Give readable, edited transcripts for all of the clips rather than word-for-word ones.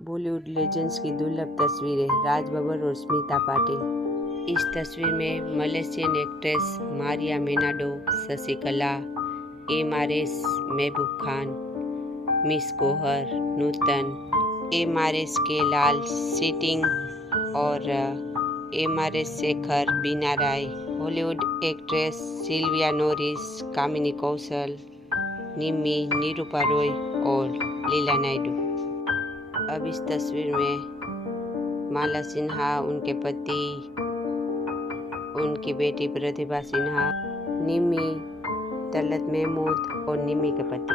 Bollywood legends की दुर्लभ तस्वीरें राज बब्बर और स्मिता पाटिल। इस तस्वीर में Malaysian actress Maria Menado, Shashikala, Mrs Mehboob Khan, miss Gauhar, Nutan, Mrs K Lal sitting और Mrs Shekhar, Bina Rai, Hollywood actress Sylvia Norris, Kamini Kaushal, Nimmi, Nirupa Roy और लीला नायडू। अब इस तस्वीर में माला सिन्हा, उनके पति, उनकी बेटी प्रतिभा सिन्हा, निम्मी, तलत महमूद और निम्मी के पति।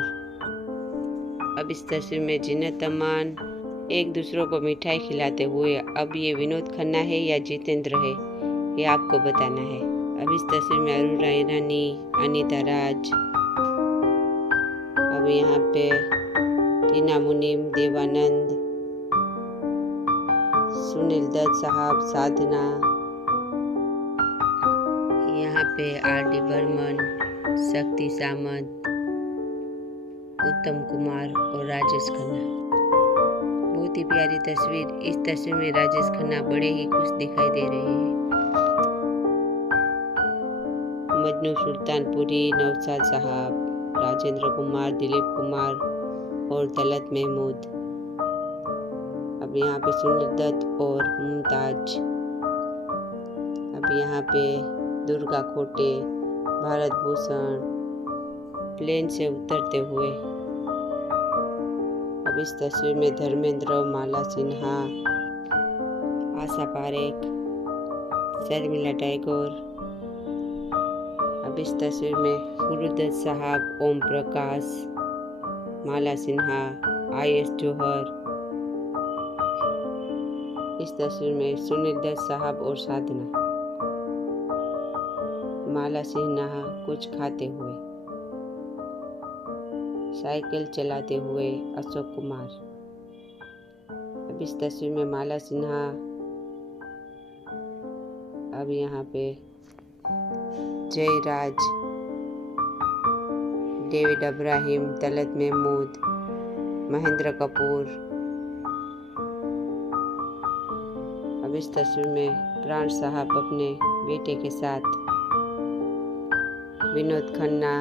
अब इस तस्वीर में जीनत अमान एक दूसरों को मिठाई खिलाते हुए। अब ये विनोद खन्ना है या जितेंद्र है, ये आपको बताना है। अब इस तस्वीर में अरुणा ईरानी, अनीता राज, अब यहाँ पे टीना मुनीम, देवानंद, सुनील दत्त साहब, साधना, यहाँ पे आर.डी. बर्मन, शक्ति सामंत, उत्तम कुमार और राजेश खन्ना। बहुत ही प्यारी तस्वीर। इस तस्वीर में राजेश खन्ना बड़े ही खुश दिखाई दे रहे हैं। मजनू सुल्तानपुरी, नौशाद साहब, राजेंद्र कुमार, दिलीप कुमार और तलत महमूद। अब यहाँ पे सुनील दत्त और मुमताज। अब यहाँ पे दुर्गा खोटे, भारत भूषण प्लेन से उतरते हुए। अब इस तस्वीर में धर्मेंद्र, माला सिन्हा, आशा पारेख, शर्मिला टैगोर। अब इस तस्वीर में गुरुदत्त साहब, ओम प्रकाश, माला सिन्हा, आयुष जौहर। इस तस्वीर में सुनील दत्त साहब और साधना, माला सिन्हा कुछ खाते हुए, साइकिल चलाते हुए अशोक कुमार। अब इस तस्वीर में माला सिन्हा, अब यहाँ पे जयराज, डेविड अब्राहिम, तलत महमूद, महेंद्र कपूर। अब इस तस्वीर में प्राण साहब अपने बेटे के साथ, विनोद खन्ना,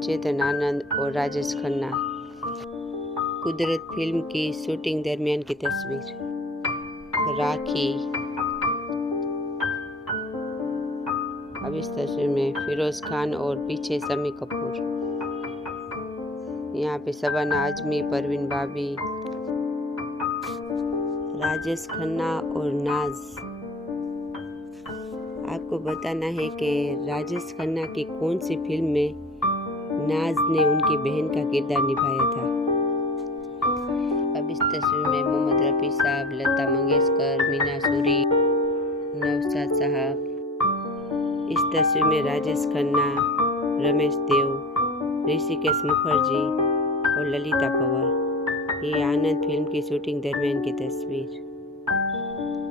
चेतन आनंद और राजेश खन्ना। कुदरत फिल्म की शूटिंग दरमियान की तस्वीर। राखी। अब इस तस्वीर में फिरोज खान और पीछे शम्मी कपूर। यहाँ पे शबाना आजमी, परवीन भाभी, राजेश खन्ना और नाज। आपको बताना है कि राजेश खन्ना की कौन सी फिल्म में नाज ने उनकी बहन का किरदार निभाया था। अब इस तस्वीर में मोहम्मद रफी साहब, लता मंगेशकर, मीना सूरी, नौशाद साहब। इस तस्वीर में राजेश खन्ना, रमेश देव, ऋषिकेश मुखर्जी और ललिता पवार। ये आनंद फिल्म की शूटिंग दरमियान की तस्वीर।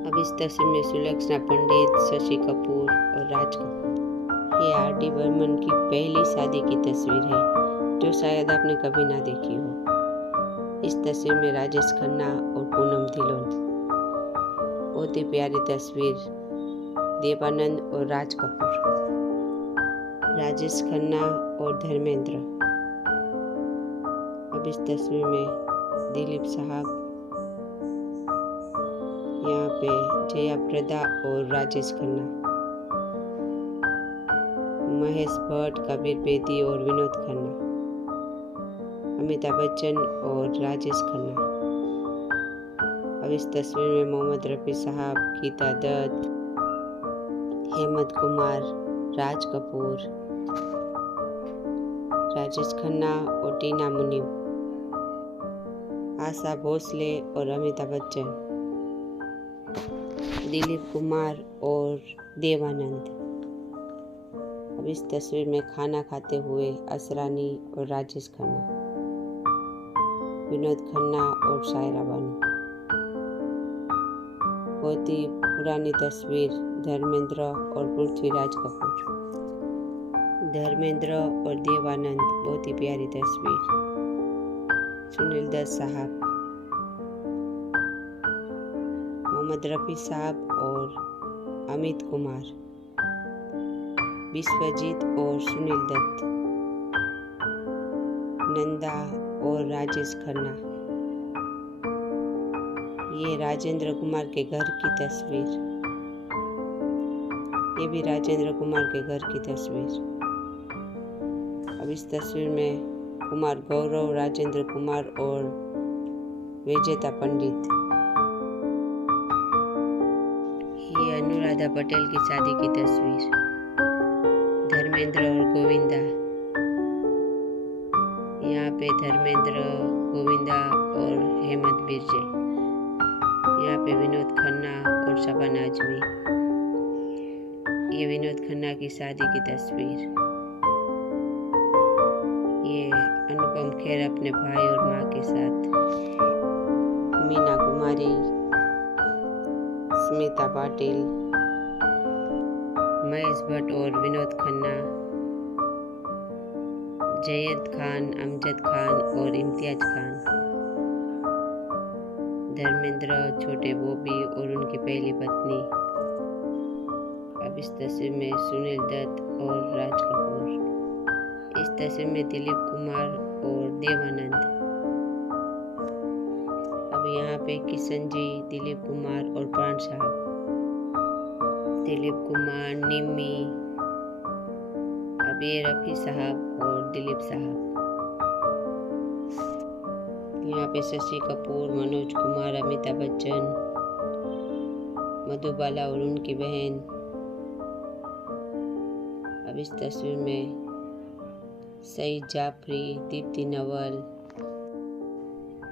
अब इस तस्वीर में सुलक्षणा पंडित, शशि कपूर और राज कपूर। ये आर.डी. बर्मन की पहली शादी की तस्वीर है, जो शायद आपने कभी ना देखी हो। इस तस्वीर में राजेश खन्ना और पूनम धिलोन। बहुत ही प्यारी तस्वीर। देवानंद और राज कपूर, राजेश खन्ना और धर्मेंद्र। अब इस तस्वीर में दिलीप साहब, यहाँ पे जया प्रदा और राजेश खन्ना, महेश भट्ट, कबीर बेदी और विनोद खन्ना, अमिताभ बच्चन और राजेश खन्ना। अब इस तस्वीर में मोहम्मद रफी साहब, गीता दत्त, हेमंत कुमार, राज कपूर, राजेश खन्ना और टीना मुनीम, आशा भोसले और अमिताभ बच्चन, दिलीप कुमार और देवानंद। अब इस तस्वीर में खाना खाते हुए असरानी और राजेश खन्ना, विनोद खन्ना और शायरा बानू। बहुत ही पुरानी तस्वीर। धर्मेंद्र और पृथ्वीराज कपूर, धर्मेंद्र और देवानंद। बहुत ही प्यारी तस्वीर। सुनील दत्त साहब, मोहम्मद रफ़ी साहब और अमित कुमार, विश्वजीत और सुनील दत्त, नंदा और राजेश खन्ना। ये राजेंद्र कुमार के घर की तस्वीर, ये भी राजेंद्र कुमार के घर की तस्वीर। अब इस तस्वीर में कुमार गौरव, राजेंद्र कुमार और विजेता पंडित। ये अनुराधा पटेल की शादी की तस्वीर, धर्मेंद्र और गोविंदा। यहाँ पे धर्मेंद्र, गोविंदा और हेमंत बिरजे। यहाँ पे विनोद खन्ना और शबाना आजमी। ये विनोद खन्ना की शादी की तस्वीर। ये अनुपम खेर अपने भाई और माँ के साथ। मीना कुमारी, स्मिता पाटिल, महेश भट्ट और विनोद खन्ना, जयद खान, अमजद खान और इम्तियाज खान, धर्मेंद्र, छोटे बॉबी और उनकी पहली पत्नी। अब इस तस्वीर में सुनील दत्त और राज कपूर। इस तस्वीर में दिलीप कुमार और देवानंद। अब यहाँ पे किशन जी, दिलीप कुमार और प्राण साहब, दिलीप कुमार, निम्मी। अब ये रफ़ी साहब और दिलीप साहब। यहाँ पे शशि कपूर, मनोज कुमार, अमिताभ बच्चन, मधुबाला और उनकी बहन। अब इस तस्वीर में सईद जाफरी, दीप्ति नवल।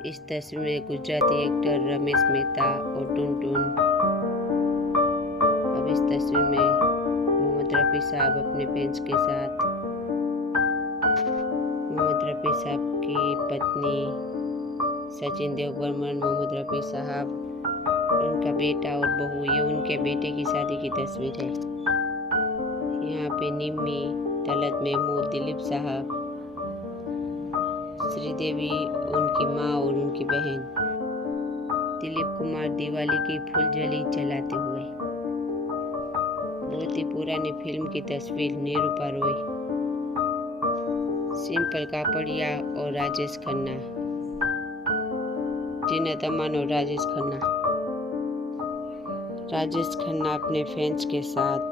इस तस्वीर में गुजराती एक्टर रमेश मेहता और टुनटुन। अब इस तस्वीर में मोहम्मद रफ़ी साहब अपने फैंस के साथ, मोहम्मद रफ़ी साहब की पत्नी सचिन देव बर्मन, मोहम्मद रफ़ी साहब, उनका बेटा और बहू। ये उनके बेटे की शादी की तस्वीर है। यहाँ पे निम्मी, तलत महमूद, दिलीप साहब, श्रीदेवी, उनकी माँ और उनकी बहन, दिलीप कुमार दिवाली की फुलझड़ी जलाते हुए। बहुत ही पुरानी फिल्म की तस्वीर, निरूपा रॉय, सिंपल कापड़िया और राजेश खन्ना, जीनत अमान और राजेश खन्ना। राजेश खन्ना अपने फैंस के साथ